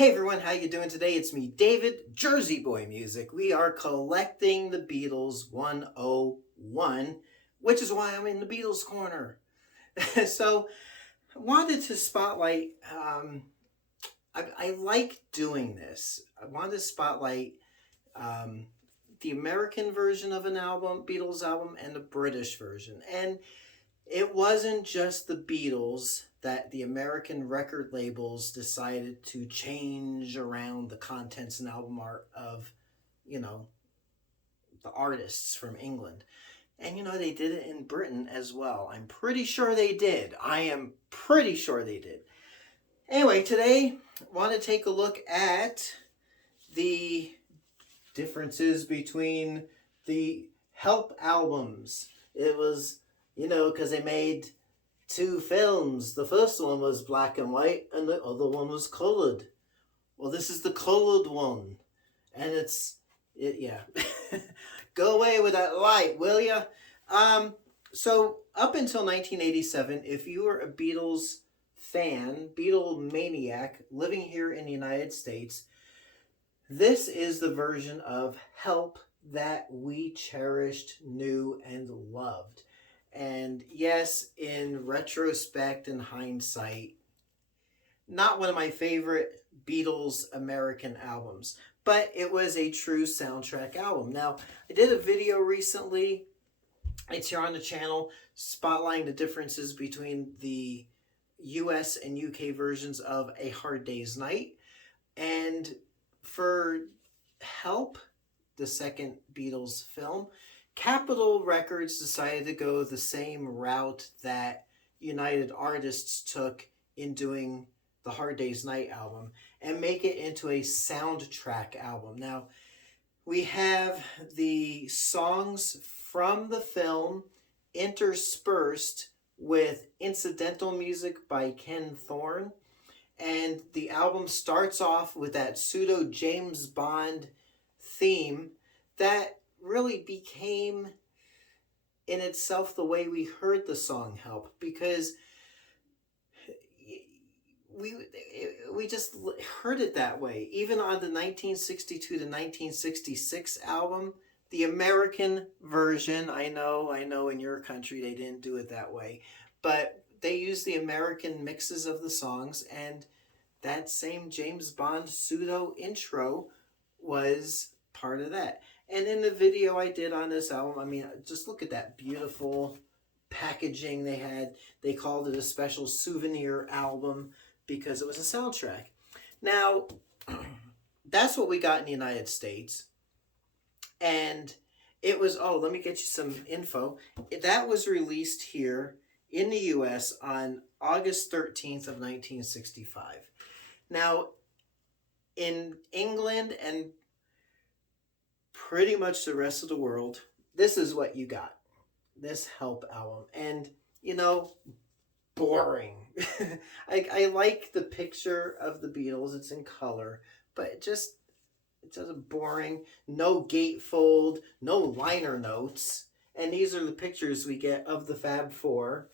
Hey everyone, how you doing today? It's me, David, Jersey Boy Music. We are collecting the Beatles 101, which is why I'm in the Beatles corner. So, I wanted to spotlight, I like doing this. I wanted to spotlight um, the American version of an album, Beatles album, and the British version. And it wasn't just the Beatles that the American record labels decided to change around the contents and album art of, you know, the artists from England. And they did it in Britain as well. I'm pretty sure they did. I am pretty sure they did. Anyway, today I want to take a look at the differences between the Help albums. It was, because they made two films. The first one was black and white, and the other one was colored. Well, this is the colored one, and yeah. Go away with that light, will ya? So up until 1987, if you were a Beatles fan, Beatle maniac living here in the United States, this is the version of Help that we cherished, knew, and loved. And yes, in retrospect and hindsight, not one of my favorite Beatles American albums, but it was a true soundtrack album. Now, I did a video recently, it's here on the channel, spotlighting the differences between the US and UK versions of A Hard Day's Night. And for Help, the second Beatles film, Capitol Records decided to go the same route that United Artists took in doing the Hard Day's Night album and make it into a soundtrack album. Now, we have the songs from the film interspersed with incidental music by Ken Thorne, and the album starts off with that pseudo James Bond theme that really became in itself the way we heard the song Help, because we just heard it that way. Even on the 1962 to 1966 album, the American version, I know in your country they didn't do it that way, but they used the American mixes of the songs, and that same James Bond pseudo intro was part of that. And in the video I did on this album, I mean, just look at that beautiful packaging they had. They called it a special souvenir album because it was a soundtrack. Now, that's what we got in the United States. And it was, let me get you some info. That was released here in the US on August 13th of 1965. Now, in England and pretty much the rest of the world, this is what you got. This Help album. And, boring. I like the picture of the Beatles. It's in color. But it's just boring. No gatefold. No liner notes. And these are the pictures we get of the Fab Four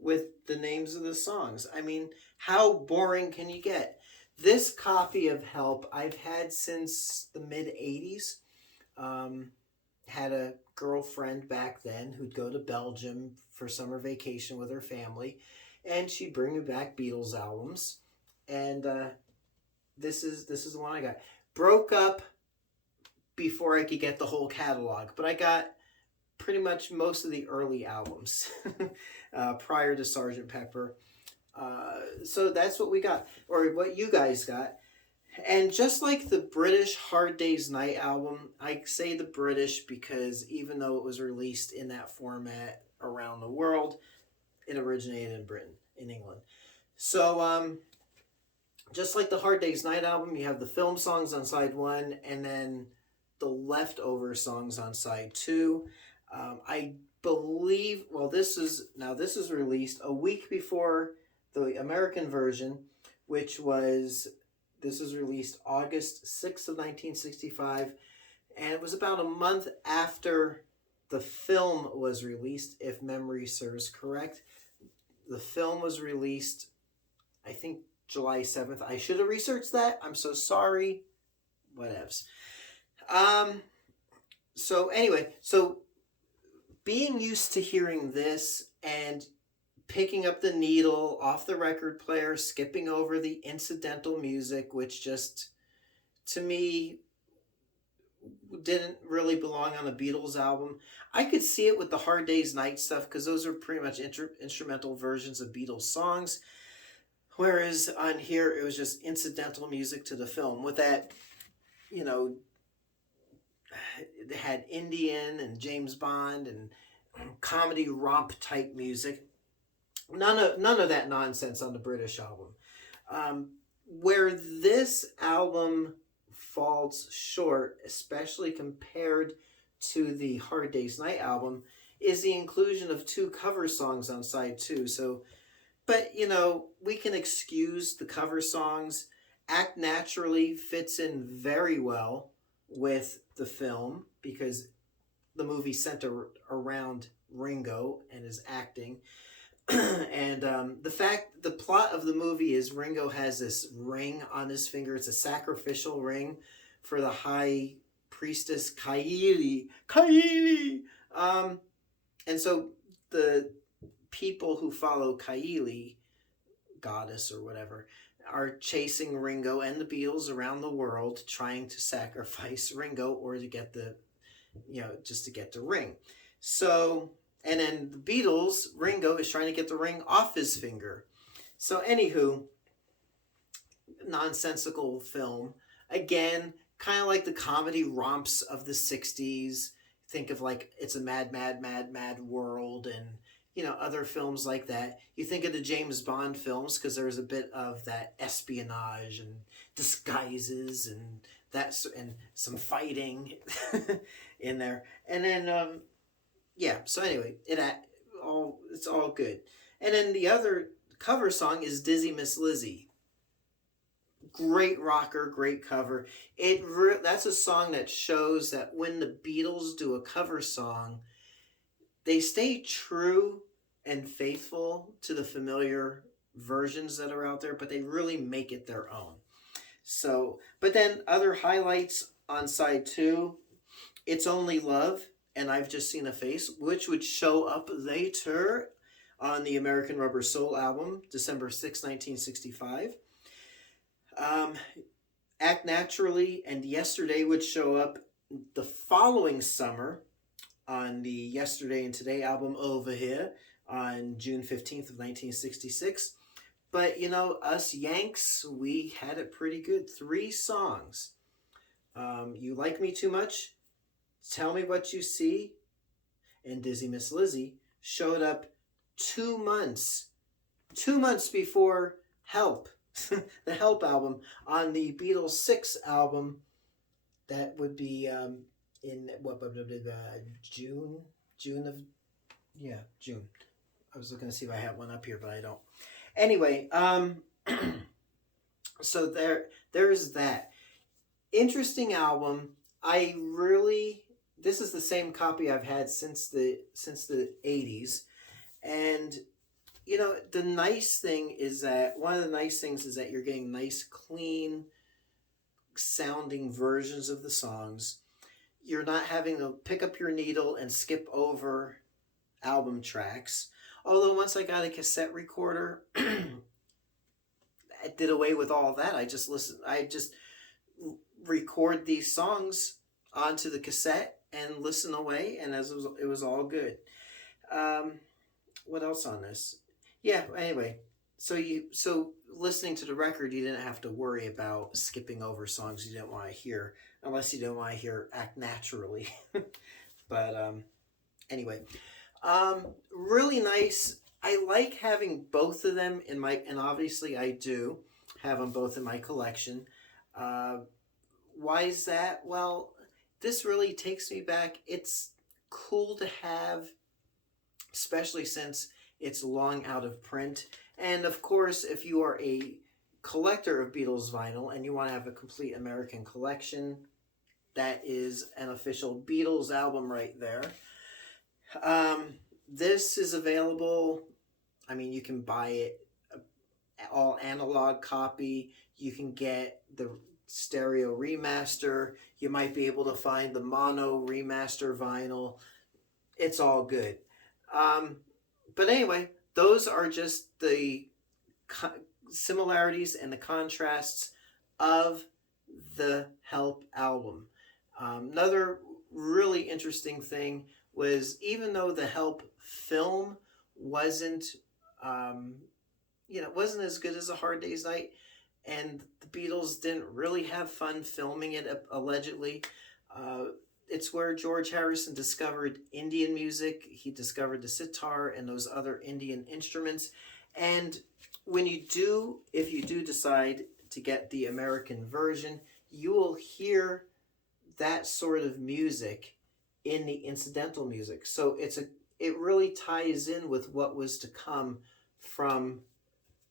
with the names of the songs. I mean, how boring can you get? This copy of Help I've had since the mid-'80s. Had a girlfriend back then who'd go to Belgium for summer vacation with her family, and she'd bring me back Beatles albums, and this is the one I got. Broke up before I could get the whole catalog, but I got pretty much most of the early albums prior to Sgt. Pepper. So that's what we got, or what you guys got. And just like the British Hard Day's Night album, I say the British because even though it was released in that format around the world, it originated in Britain, in England. So, just like the Hard Day's Night album, you have the film songs on side 1 and then the leftover songs on side 2. I believe, this is released a week before the American version, which was... This was released August 6th of 1965, and it was about a month after the film was released, if memory serves correct. The film was released, I think, July 7th. I should have researched that. I'm so sorry. Whatevs. Um, so anyway, so being used to hearing this and picking up the needle off the record player, skipping over the incidental music, which just, to me, didn't really belong on a Beatles album. I could see it with the Hard Day's Night stuff because those are pretty much instrumental versions of Beatles songs. Whereas on here, it was just incidental music to the film. With that, you know, it had Indian and James Bond and comedy romp type music. None of that nonsense on the British album. Where this album falls short, especially compared to the Hard Day's Night album, is the inclusion of 2 cover songs on side 2. So, but we can excuse the cover songs. Act Naturally fits in very well with the film because the movie centered around Ringo and his acting. And the plot of the movie is Ringo has this ring on his finger. It's a sacrificial ring for the high priestess Kylie. And so the people who follow Kylie, goddess or whatever, are chasing Ringo and the Beatles around the world, trying to sacrifice Ringo or to get just to get the ring. So, and then the Beatles, Ringo is trying to get the ring off his finger. So, anywho, nonsensical film. Again, kind of like the comedy romps of the 60s. Think of like It's a Mad, Mad, Mad, Mad World and, other films like that. You think of the James Bond films because there's a bit of that espionage and disguises and and some fighting in there. And then, so anyway, it's all good. And then the other cover song is Dizzy Miss Lizzy. Great rocker, great cover. That's a song that shows that when the Beatles do a cover song, they stay true and faithful to the familiar versions that are out there, but they really make it their own. So, but then other highlights on side 2, It's Only Love and I've Just Seen a Face, which would show up later on the American Rubber Soul album, December 6, 1965. Act Naturally and Yesterday would show up the following summer on the Yesterday and Today album Over Here on June 15th of 1966. But, us Yanks, we had it pretty good. 3 songs. You Like Me Too Much, Tell Me What You See, and Dizzy Miss Lizzy showed up 2 months. 2 months before Help, the Help album, on the Beatles' 6th album. That would be in June. June. I was looking to see if I had one up here, but I don't. Anyway, so there's that. Interesting album. This is the same copy I've had since the 80s. And the nice thing is that one of the nice things is that you're getting nice, clean sounding versions of the songs. You're not having to pick up your needle and skip over album tracks. Although once I got a cassette recorder, I did away with all that. I just record these songs onto the cassette and listen away, and it was all good. What else on this? Yeah, anyway, so listening to the record, you didn't have to worry about skipping over songs you didn't want to hear, unless you didn't want to hear Act Naturally. But anyway, really nice. I like having both of them and obviously I do have them both in my collection. Why is that? Well, this really takes me back. It's cool to have, especially since it's long out of print. And of course, if you are a collector of Beatles vinyl and you want to have a complete American collection, that is an official Beatles album right there. This is available. I mean, you can buy it all analog copy. You can get the stereo remaster. You might be able to find the mono remaster vinyl. It's all good. Um, but anyway, those are just the similarities and the contrasts of the Help album. Another really interesting thing was, even though the Help film wasn't, um, wasn't as good as A Hard Day's Night, and the Beatles didn't really have fun filming it, allegedly. It's where George Harrison discovered Indian music. He discovered the sitar and those other Indian instruments. And if you do decide to get the American version, you will hear that sort of music in the incidental music. So it really ties in with what was to come from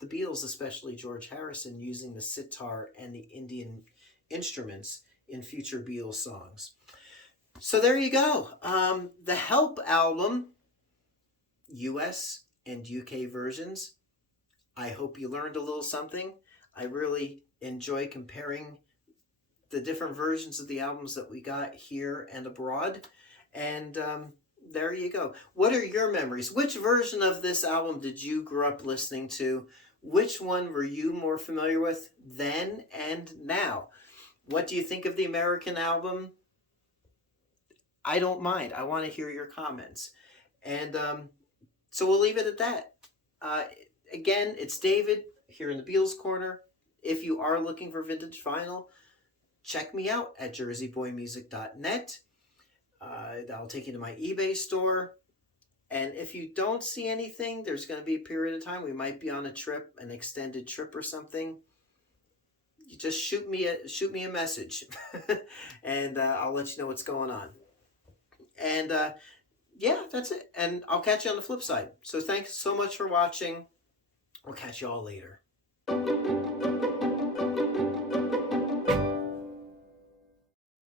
the Beatles, especially George Harrison, using the sitar and the Indian instruments in future Beatles songs. So there you go. The Help album, US and UK versions. I hope you learned a little something. I really enjoy comparing the different versions of the albums that we got here and abroad. And there you go. What are your memories? Which version of this album did you grow up listening to? Which one were you more familiar with then and now? What do you think of the American album? I don't mind. I want to hear your comments. And so we'll leave it at that. Again, it's David here in the Beatles Corner. If you are looking for vintage vinyl, check me out at jerseyboymusic.net. That'll take you to my eBay store. And if you don't see anything, there's going to be a period of time. We might be on a trip, an extended trip or something. You just shoot me a message, and I'll let you know what's going on. And yeah, that's it. And I'll catch you on the flip side. So thanks so much for watching. We'll catch you all later.